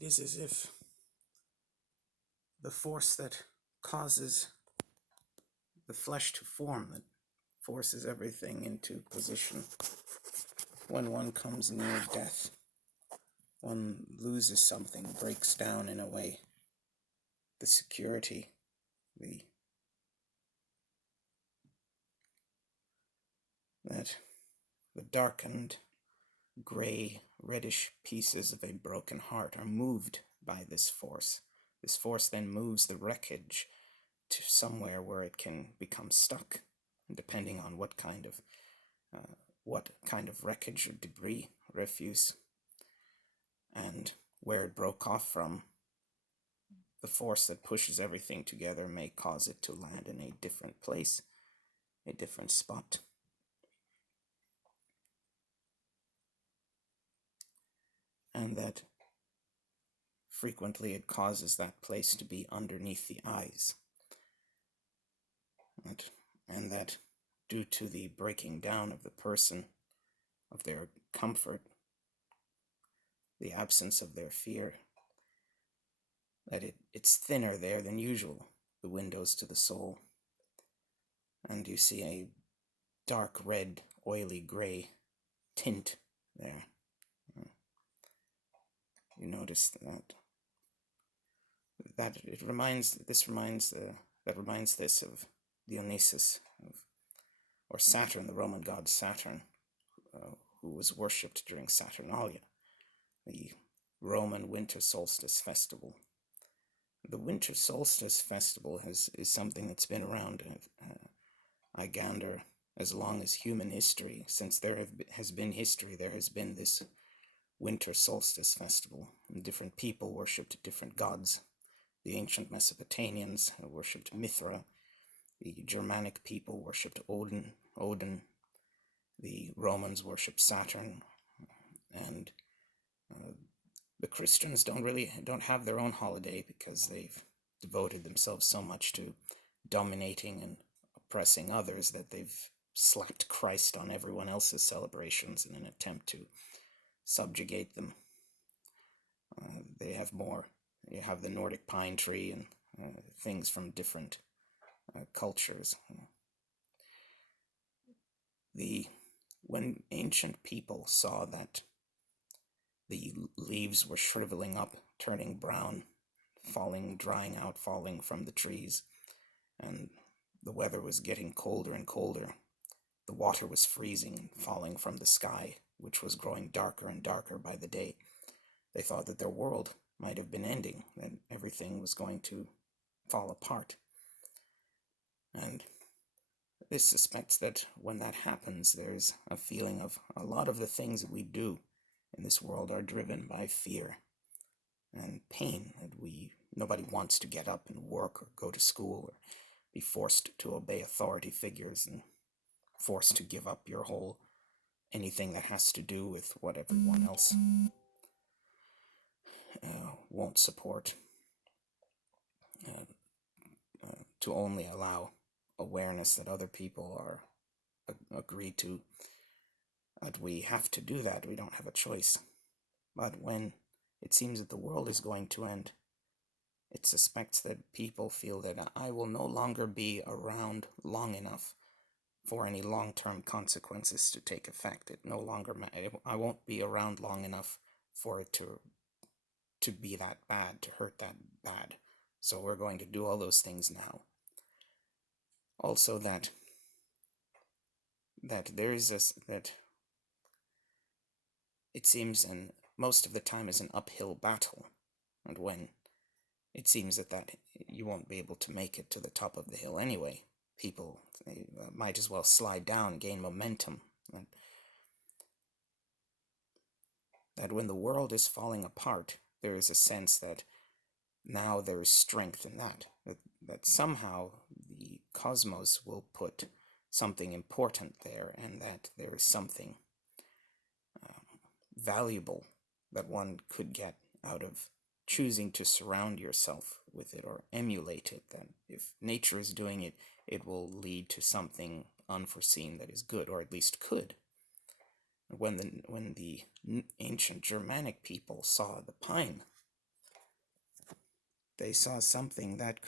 It is as if the force that causes the flesh to form, that forces everything into position, when one comes near death, one loses something, breaks down in a way. The security, the darkened, gray, reddish pieces of a broken heart are moved by this force. This force then moves the wreckage to somewhere where it can become stuck, depending on what kind of wreckage or debris, refuse, and where it broke off from. The force that pushes everything together may cause it to land in a different place, a different spot. And that frequently it causes that place to be underneath the eyes. And that due to the breaking down of the person, of their comfort, the absence of their fear, that it's thinner there than usual, the windows to the soul. And you see a dark red, oily gray tint there. You notice that it reminds this of Dionysus, or Saturn, the Roman god Saturn, who was worshipped during Saturnalia, the Roman winter solstice festival. The winter solstice festival is something that's been around, I gander, as long as human history. Since there has been history, there has been this winter solstice festival, and different people worshipped different gods. The ancient Mesopotamians worshipped Mithra. The Germanic people worshipped Odin. The Romans worshipped Saturn, and the Christians don't have their own holiday because they've devoted themselves so much to dominating and oppressing others that they've slapped Christ on everyone else's celebrations in an attempt to subjugate them. They have more. You have the Nordic pine tree and things from different cultures. When ancient people saw that the leaves were shriveling up, turning brown, drying out, falling from the trees, and the weather was getting colder and colder, the water was freezing and falling from the sky, which was growing darker and darker by the day, they thought that their world might have been ending, that everything was going to fall apart. And this suspects that when that happens, there's a feeling of a lot of the things that we do in this world are driven by fear and pain, that nobody wants to get up and work or go to school or be forced to obey authority figures and forced to give up anything that has to do with what everyone else won't support, to only allow awareness that other people are agreed to. But we have to do that. We don't have a choice. But when it seems that the world is going to end, it suspects that people feel that I will no longer be around long enough for any long-term consequences to take effect. I won't be around long enough for it to be that bad, to hurt that bad. So we're going to do all those things now. Also that there is that it seems, and most of the time, is an uphill battle, and when it seems that you won't be able to make it to the top of the hill anyway, people might as well slide down, gain momentum. That when the world is falling apart, there is a sense that now there is strength in that somehow the cosmos will put something important there, and that there is something valuable that one could get out of choosing to surround yourself with it or emulate it. That if nature is doing it, it will lead to something unforeseen that is good, or at least could. When the ancient Germanic people saw the pine they saw something that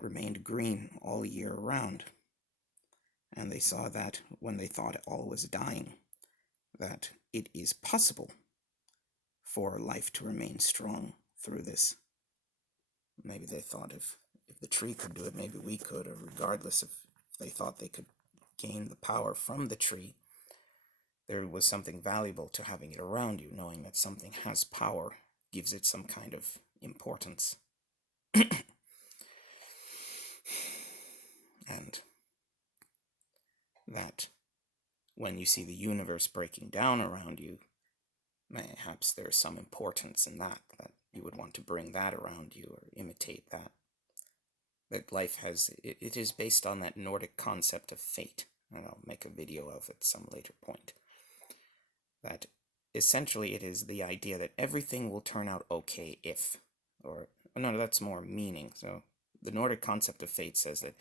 remained green all year round. And they saw that when they thought all was dying, that it is possible for life to remain strong through this. Maybe they thought if the tree could do it, maybe we could, or regardless if they thought they could gain the power from the tree, there was something valuable to having it around you. Knowing that something has power gives it some kind of importance. And that when you see the universe breaking down around you, perhaps there's some importance in that you would want to bring that around you or imitate that. That life has, it is based on that Nordic concept of fate, and I'll make a video of it some later point. That essentially it is the idea that everything will turn out okay if, or no, that's more meaning. So the Nordic concept of fate says that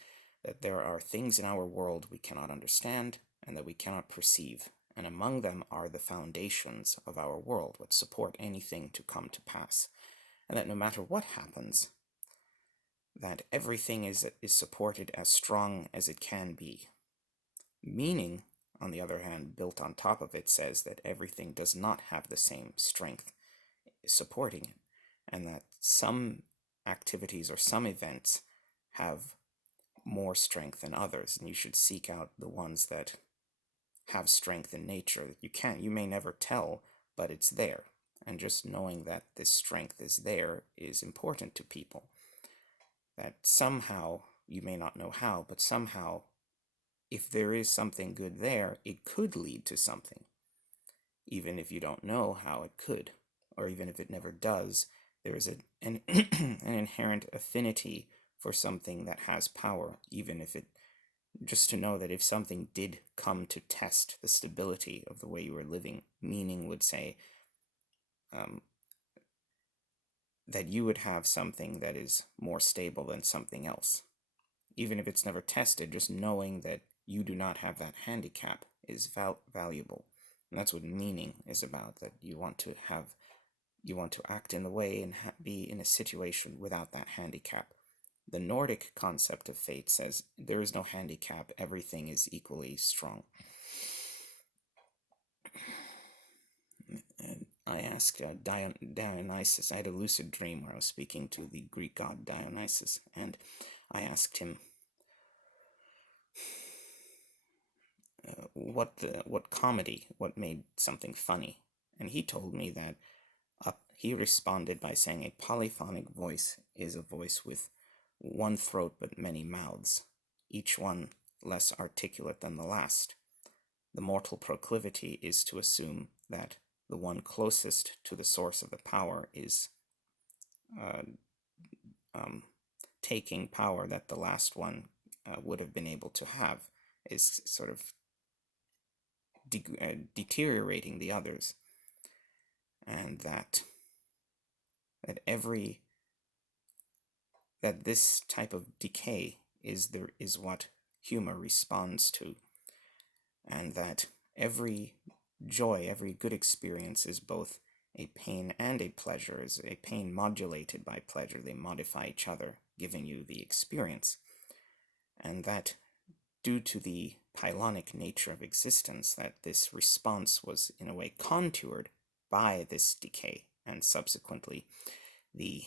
there are things in our world we cannot understand and that we cannot perceive, and among them are the foundations of our world, what support anything to come to pass, and that no matter what happens, that everything is supported as strong as it can be. Meaning, on the other hand, built on top of it, says that everything does not have the same strength supporting it, and that some activities or some events have more strength than others, and you should seek out the ones that have strength in nature. You may never tell, but it's there, and just knowing that this strength is there is important to people. That somehow, you may not know how, but somehow, if there is something good there, it could lead to something. Even if you don't know how it could, or even if it never does, there is an inherent affinity for something that has power, even if it, just to know that if something did come to test the stability of the way you were living, meaning would say that you would have something that is more stable than something else. Even if it's never tested, just knowing that you do not have that handicap is valuable. And that's what meaning is about, that you want to act in the way and be in a situation without that handicap. The Nordic concept of fate says there is no handicap, everything is equally strong. And I asked Dionysus, I had a lucid dream where I was speaking to the Greek god Dionysus, and I asked him what comedy, what made something funny, and he told me that he responded by saying a polyphonic voice is a voice with one throat but many mouths, each one less articulate than the last. The mortal proclivity is to assume that the one closest to the source of the power is taking power that the last one would have been able to have, is sort of deteriorating the others, and that this type of decay is what humor responds to, and that every joy, every good experience is both a pain and a pleasure, is a pain modulated by pleasure. They modify each other, giving you the experience. And that due to the pylonic nature of existence, that this response was in a way contoured by this decay, and subsequently the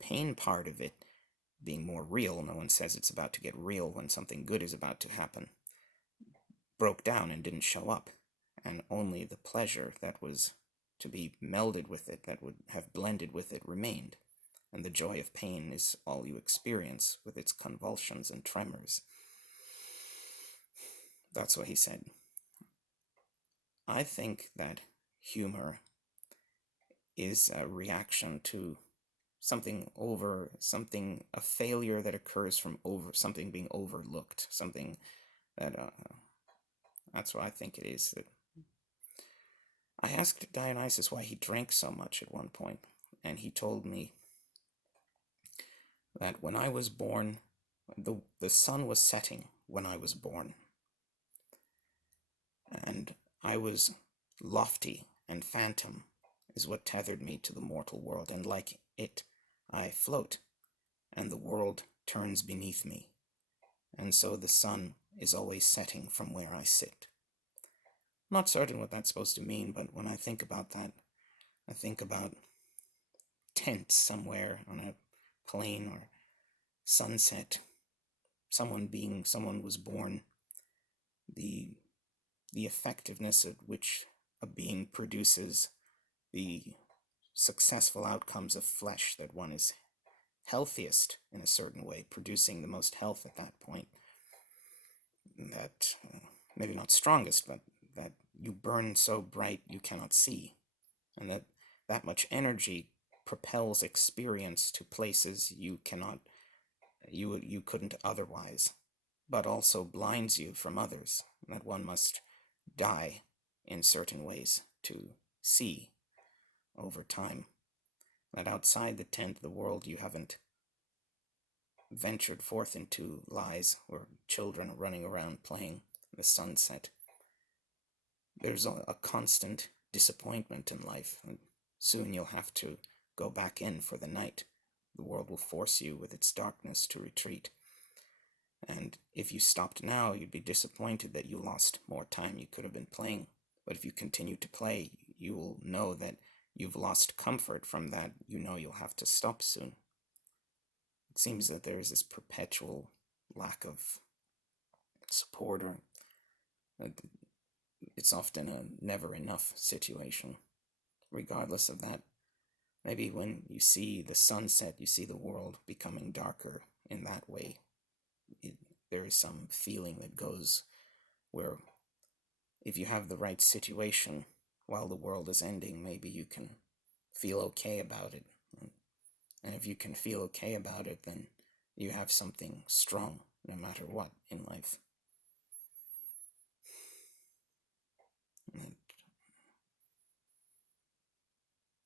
pain part of it being more real. No one says it's about to get real when something good is about to happen, broke down and didn't show up, and only the pleasure that was to be melded with it, that would have blended with it, remained. And the joy of pain is all you experience, with its convulsions and tremors. That's what he said. I think that humor is a reaction to a failure that occurs from something being overlooked, something that, that's what I think it is. I asked Dionysus why he drank so much at one point, and he told me that when I was born, the sun was setting when I was born, and I was lofty and phantom is what tethered me to the mortal world, and like it, I float, and the world turns beneath me, and so the sun is always setting from where I sit. I'm not certain what that's supposed to mean, but when I think about that, I think about tents somewhere on a plain or sunset, someone was born, the the effectiveness at which a being produces the successful outcomes of flesh, that one is healthiest in a certain way, producing the most health at that point, that maybe not strongest, but that you burn so bright you cannot see, and that much energy propels experience to places you couldn't otherwise, but also blinds you from others, that one must die in certain ways to see over time, that outside the tent, the world you haven't ventured forth into lies, where children are running around playing the sunset. There's a constant disappointment in life, and soon you'll have to go back in for the night. The world will force you with its darkness to retreat. And if you stopped now, you'd be disappointed that you lost more time you could have been playing. But if you continue to play, you will know that you've lost comfort from that. You know you'll have to stop soon. It seems that there is this perpetual lack of support, or it's often a never enough situation. Regardless of that, maybe when you see the sunset, you see the world becoming darker in that way. There is some feeling that goes where if you have the right situation while the world is ending, maybe you can feel okay about it. And if you can feel okay about it, then you have something strong no matter what in life.